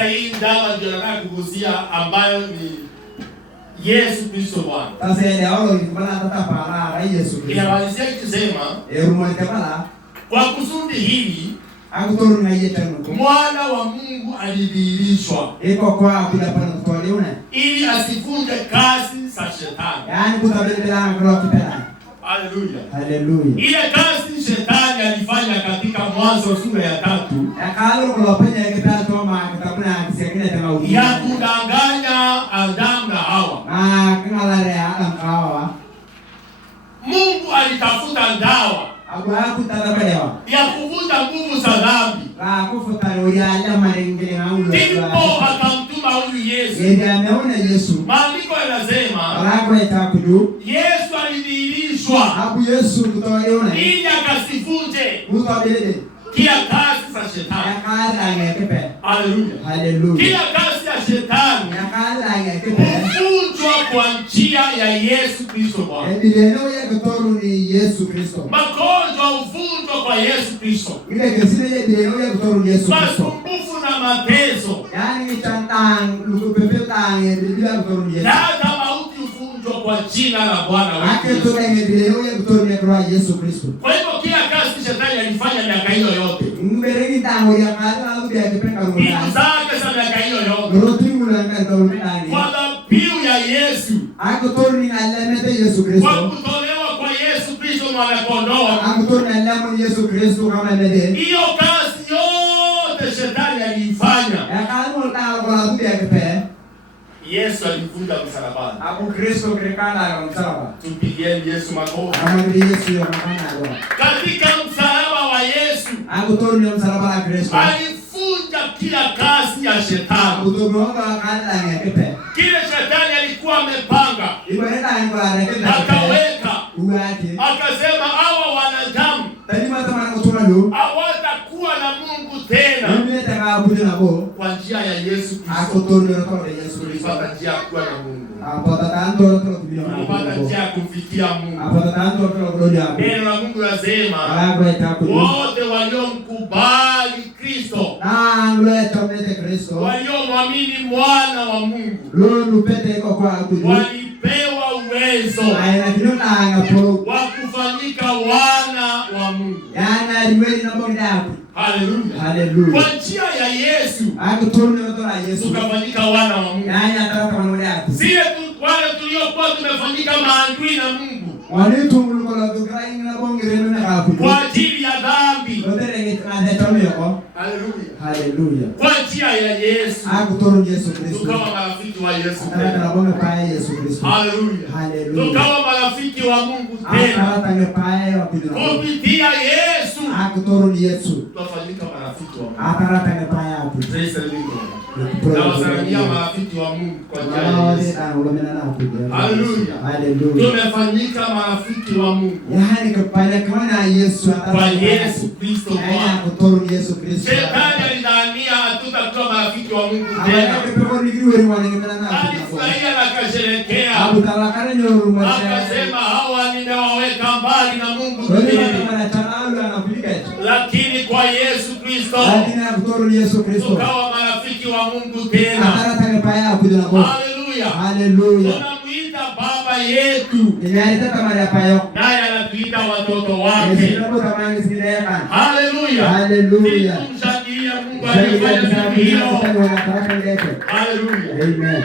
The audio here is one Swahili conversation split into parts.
Hii dawa ndio nataka kugusia ambayo ni Yesu Kristo Bwana. Sasa leo nikipata tata para Yesu Kristo. Inamalizia ikisema kwa kusudi hili akutoru ngaye tano. Mwana wa Mungu alidhihirishwa. Iko kwa bila pana kutolewa. Ili asivunje kazi za shetani. Yaani kutabelea kwa kipela. Haleluya. Haleluya. Ile kazi shetani alifanya katika Mwanzo sura ya 3. Akalo kulopenya kitatu ama kitabuna kisikine tena udi. Ya kudanganya Adamu na Hawa. Kangalare Adam Hawa. Mungu alitafuta dawa. Abu tadabelewa. Ya kuvuta nguvu za dhambi. Kufuta roya marengele na ulu. Ndipo akamtuma huyu Yesu. Yeye ameona Yesu. Maandiko yanasema alako itakudu. Yesu alidhihirishwa. Abu Yesu kutolewa. Ili akasivunje utabele kila kazi za shetani. Yakala ngekepe. Haleluya. Haleluya. Kila kazi ya shetani yakala ngekepe. Huvunjwa kwa njia ya Yesu Kristo Bwana. Ndio kutoru ni Yesu Kristo. Magonjwa huvunjwa kwa Yesu Kristo. Ile kesile ndio kutoru Yesu Kristo. Masumbufu na mateso. Yaani chantang lukupepetang bila kutoru Yesu. Hata mauti huvunjwa kwa jina la Bwana wetu. Akitoka ndio kutoru kwa Yesu Kristo. Kwa hivyo kila kazi shetani alifanya miaka hiyo yote. Mbeleni tangu ya kala au ya kipenda Vitu zake za miaka hiyo yote. Rotingu na ngao ndani. Kwa dhabihu ya Yesu. Akutoru ni alamete Yesu Kristo. Kwa kutolewa kwa Yesu Kristo mwana kondoo. Akutoru na alamu Yesu Kristo kama mede. Hiyo kazi yote shetani aliifanya. Akaanza tangu kwa dhabihu ya kipenda. Yesu alivunja msalabani. Hapo Kristo krekana na msalaba. Tupigieni Yesu makofi. Amani Yesu yakafanya hapo. Katika msalaba wa Yesu. Akutoru ni msalaba wa Kristo. Alifunja kila kazi ya shetani. Kutoka kana na kepe. Kile shetani alikuwa amepanga. Ibaenda ngwa na kepe. Akaweka. Uwake. Akasema hawa wanadamu. Talima tamana kutomalu. Hawatakuwa na Mungu tena. Mimi nataka kuja nabo. Kwa njia ya Yesu Kristo. Akutoru ndio kwa Yesu Kristo. Kwa njia ya kuwa na Mungu. Hapo tanto ndio kubilo. Kwa njia ya kufikia Mungu. Hapo tanto ndio kulodia. Neno la Mungu lazima. Hapo itakuwa. Wote waliomkubali Kristo. Nguleta mbele Kristo. Waliomwamini mwana wa Mungu. Lulu pete kwa kuja. Walipewa uwezo. Aina kinona ngapo. Wa kufanyika wana wa Mungu. Yana liweli na bonda. Haleluya. Haleluya. Kwa njia ya Yesu. Akutoru ndio Yesu. Tukafanyika wana wa Mungu. Yana ataka manolea. Sisi wale tuliokuwa tumefanyika maadui na Mungu. Walitunguluko la tukaini na bongere na hapo. Kwa ajili ya dhambi. Haleluya. Haleluya. Kwa njia ya Yesu. Akutoru Yesu Kristo. Tukawa marafiki wa Yesu. Ataka bonga pa Yesu Kristo. Haleluya. Haleluya. Tukawa marafiki wa Mungu tena. Ataka pa wa pili. Kupitia Yesu. Akutoru Yesu. Tukafanyika marafiki wa Mungu. Ataka pa hapo. Praise the Lord. Na wasalimia marafiki wa Mungu kwa njia ya Yesu. Haleluya. Haleluya. Tumefanyika marafiki wa Mungu. Yaani kupanya kama Yesu kwa Yesu Kristo Bwana. Akutoru Yesu Kristo. Shetani alidhania hatutakuwa marafiki wa Mungu tena. Alifurahia na akasherehekea. Akasema hawa nimewaweka mbali na Mungu tena. Lakini kwa Yesu Kristo. Tukawa marafiki wa Mungu tena. Haleluya. Haleluya. Tunamuita baba yetu. Naye anatuita watoto wake. Haleluya. Haleluya. Tumshangilie Mungu aliyefanya vitu hivyo. Haleluya. Amen.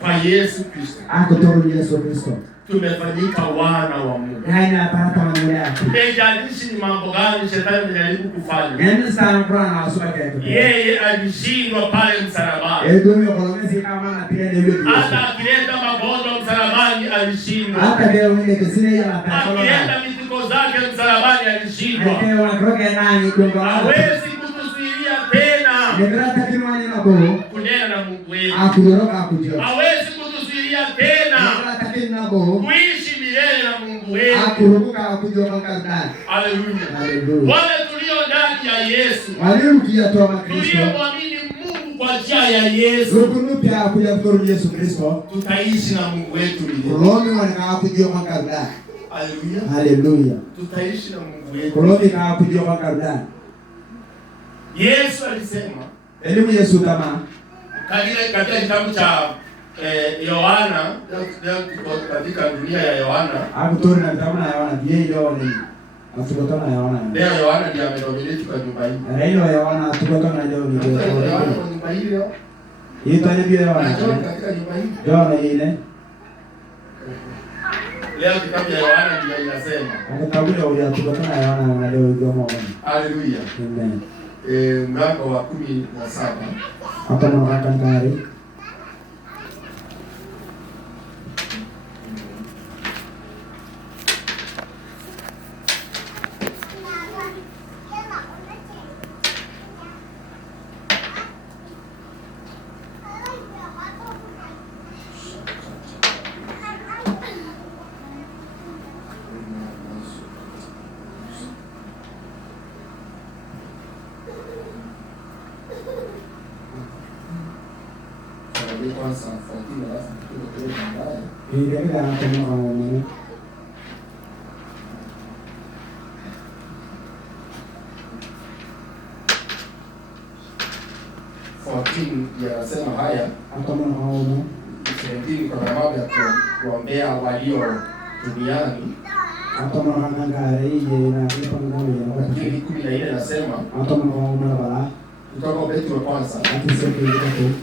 Kwa Yesu Kristo. Akutoru Yesu Kristo. Tumefanyika wana wa Mungu. Yaani atapata maneno yake. Haijalishi ni mambo gani shetani anajaribu kufanya. Yaani sana kwa na wasuka yake. Yeye alishindwa pale msalabani. Ndio kolomezi kama na pia ndio. Hata akileta magonjwa msalabani alishindwa. Hata leo ile kisile ya atakola. Akileta mitiko zake msalabani alishindwa. Ndio wakroge nani ndio. Hawezi kutuzuilia tena. Ndio kimwani na bolo. Kunena na Mungu wetu. Akudoroka akujua. Hawezi kutuzuilia tena. Kuishi milele na Mungu wetu. Akuruka akujua kwa ndani. Haleluya. Haleluya. Wale tulio ndani ya Yesu. Waliomkia toa Kristo. Tuliomwamini Mungu kwa njia ya Yesu. Rukunupia kuja kutoru Yesu Kristo. Tutaishi na Mungu wetu milele. Kolomi wanataka kujua kwa ndani. Haleluya. Haleluya. Tutaishi na Mungu wetu. Kolomi wanataka kujua kwa ndani. Yesu alisema Elimu Yesu kama katika kitabu cha Yohana, katika dunia ya Yohana. Akutori na kitabu na Yohana yeye Yohana. Atukotana na Yohana. Leo Yohana ndiye amedominate kwa nyumba hii. Leo Yohana atukotana na Yohana ndio. Yohana kwa nyumba hii leo. Hii tani pia Yohana. Katika nyumba hii. Yohana ile. Leo kitabu ya Yohana ndio inasema. Kitabu ya Yohana atukotana na Yohana na leo ndio mwana. Haleluya. Amen. Mlango wa 17. Hapa mwanaka ngari. Kwanza 14 alafu tuko baadaye. Ndio ndio anasema kama mimi. Yanasema haya hata mwanaume 17 kwa sababu ya kuombea walio duniani. Hata mwananga yeye na kipango ya Lakini 14 nasema hata mwanaume bala kutoka Petro kwanza akisema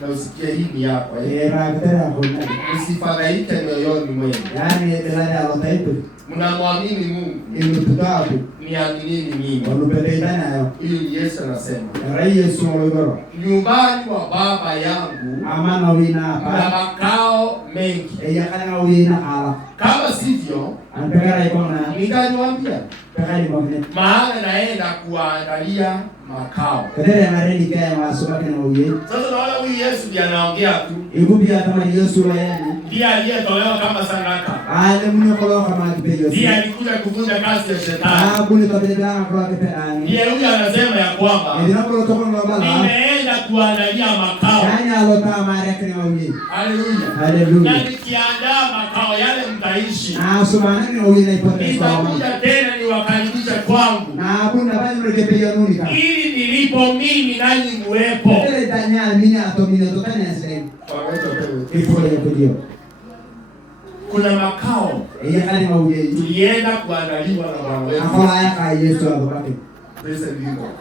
na usikie hii ni yako rakatera kuna usifadhaike moyoni mwenu. yani bila alotaipo mnamwamini Mungu imututapo niaminini mimi. walupeleka nayo Huyu ni Yesu anasema. Yesu alogoro Nyumbani wa Baba yangu amana wina hapa na makao mengi. Yakana wina ala Kama sivyo anpekara ikona ningaliwaambia. pekali mwene Maana naenda kuandalia makao. kadere anareni kaya masoma kana uye. Sasa naona huyu Yesu ndiye anaongea tu. Ikubia kama Yesu la yani Ndiye aliyetolewa kama sadaka. Ale mwenye kwa kama kipeyo. Ndiye alikuja kuvunja kazi ya shetani. Buni tabeleka kwa kipeani. Ndiye huyu anasema ya kwamba nimeenda kuandalia makao. Yani alota mara kana uye. Haleluya. Haleluya. Na nikiandaa makao yale mtaishi. Sumana ni uye na ipoteza. Nitakuja tena niwakaribishe kwangu. Na kuna bali mrekepeyo nuni kama. Ili nilipo mimi nanyi muwepo. Ile tanya mimi atomina totanya sasa. Ifole ya kudio. Kuna makao. Yakani mauye. Tulienda kuandaliwa na Bwana wetu. Akola yaka Yesu akopate.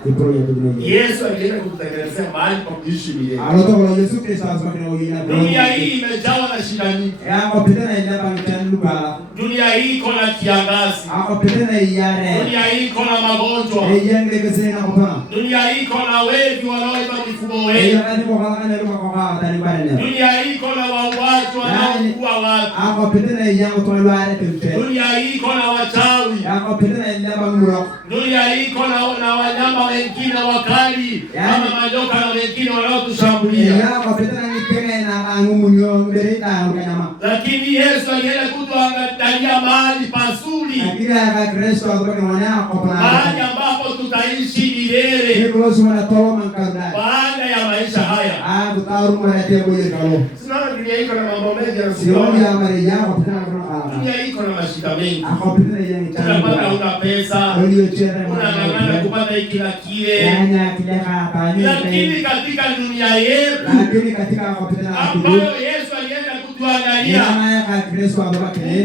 Ifole ya kudio. Yesu alienda kututengenezea mahali pa kuishi milele. Aloto kwa Yesu Kristo asema uye na. Dunia hii imejawa na shida nyingi. Yako pitana ile bangitani luka. Dunia hii iko na kiangazi. Ako pitana yare. Dunia hii iko na magonjwa. Yenge kesena kupona. Dunia hii iko na wevi wanaoiba mifugo wetu. Yakani kwa kana luka kwa tani bane. Dunia hii iko na wauaji wanaoua watu. Ako pitana yango tolware tete. Dunia hii iko na wachawi. Yako pitana ile banguro. Dunia hii iko na wanyama wengine wakali kama majoka na wengine wanaotushambulia. Yako pitana ni kenge na angumunyo berita nganyama. Lakini Yesu alienda kutuandalia mahali pazuri. Lakini aka Kristo akapata mwana akapona. Mahali ambapo tutaishi milele. Ndio sema tolo mankanda. Baada ya maisha haya. Kutaru mwana tembo yekalo. Sina dunia iko na mambo mengi ya sioni ya mari yako pitana kuna. Dunia iko na mashida mengi. Akapita yenye tano. Unapata una pesa. Ndio chera. Unang'ang'ana kupata hiki na kile. Yanya kile hapa. Lakini katika dunia yetu. Lakini katika akapita ambayo Yesu alienda kutuandalia.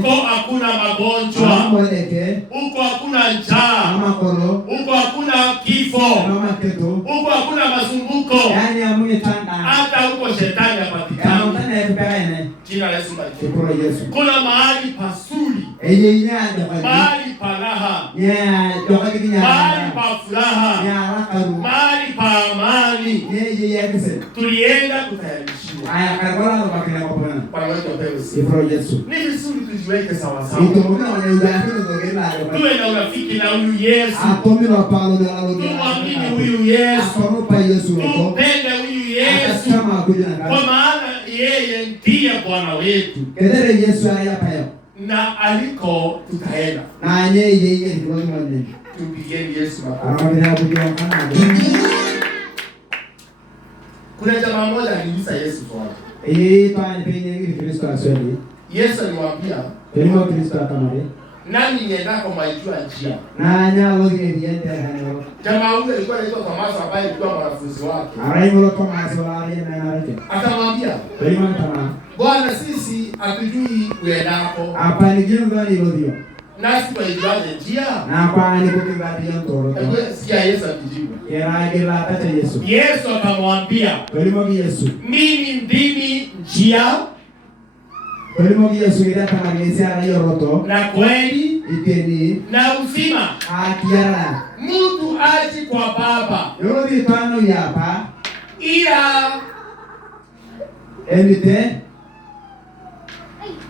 Huko hakuna magonjwa. Huko hakuna njaa. Huko hakuna kifo. Huko hakuna masumbuko. Hata huko shetani hapatikani. Jina la Yesu barikiwe. Kuna mahali pazuri. Mahali pa raha. Mahali pa furaha. Mahali pa amani. Tulienda kutayarishiwa. Ni vizuri tujiweke sawa sawa. Tuwe na urafiki na huyu Yesu. Tumwamini huyu Yesu. Tumpende huyu Yesu. Kwa maana yeye ndiye Bwana wetu. Na aliko tutaenda. Tupigeni Yesu makofi. Kuna jamaa mmoja aliuliza Yesu swali. Yesu aliwaambia, nani niendako mwaijua njia. Na nyalo ngediende hanyo. Jamaa huyo alikuwa anaitwa Tomaso ambaye alikuwa mwanafunzi wake. Araimolo Tomaso la na nareke. Akamwambia, Bwana, sisi hatujui uendako. Hapa ni jingo ni lodio. Nasi twaijuaje njia? Na hapa ni kukimbia ntoro. Sikia Yesu akijibu. Yeragira atacha Yesu. Yesu akamwambia, Yesu, mimi ndimi njia. Yesu ila tamanisia na yoroto. Na kweli iteni na uzima. Akiara. Mtu aje kwa Baba. Yori tano yapa. Ila emite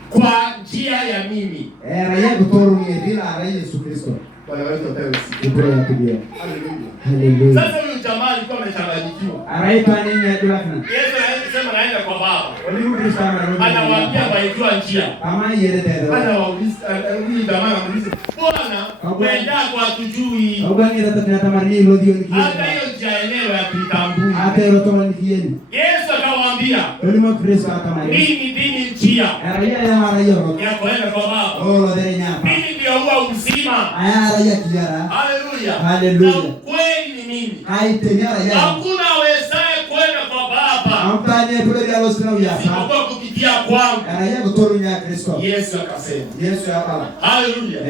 kwa njia ya mimi. Raya kutoru ngedila ara Yesu Kristo. Bwana wetu apewe sifa. Ipo ya kudia. Haleluya. Haleluya. Sasa huyu jamaa alikuwa amechanganyikiwa. Araitwa nini ya dilafna? Yesu anasema naenda kwa Baba. Walimu Kristo anawaambia waijua njia. Ama yeye tena. Anawauliza huyu jamaa anamuuliza, Bwana, kwenda kwa tujui. Ubani ndio tatamani lodio nikieni. Hata hiyo njia yenyewe hatutambui. Hata hiyo tomo nikieni. Yesu akamwambia, walimu Kristo akamwambia, mimi ndimi njia. Raya ya mara hiyo. Ya kwenda kwa Baba. Oh, ndio nyapa. Mimi ndio huwa uzima. Raya kiara. Haleluya. Haleluya. Na kweli ni mimi. Haitenia raya. Hakuna awezaye kwenda kwa Baba. Amtanie pale ya Yesu na uyapa. Isipokuwa kupitia kwangu. Raya kutoru ya Kristo. Yesu akasema. Yesu hapa. Haleluya.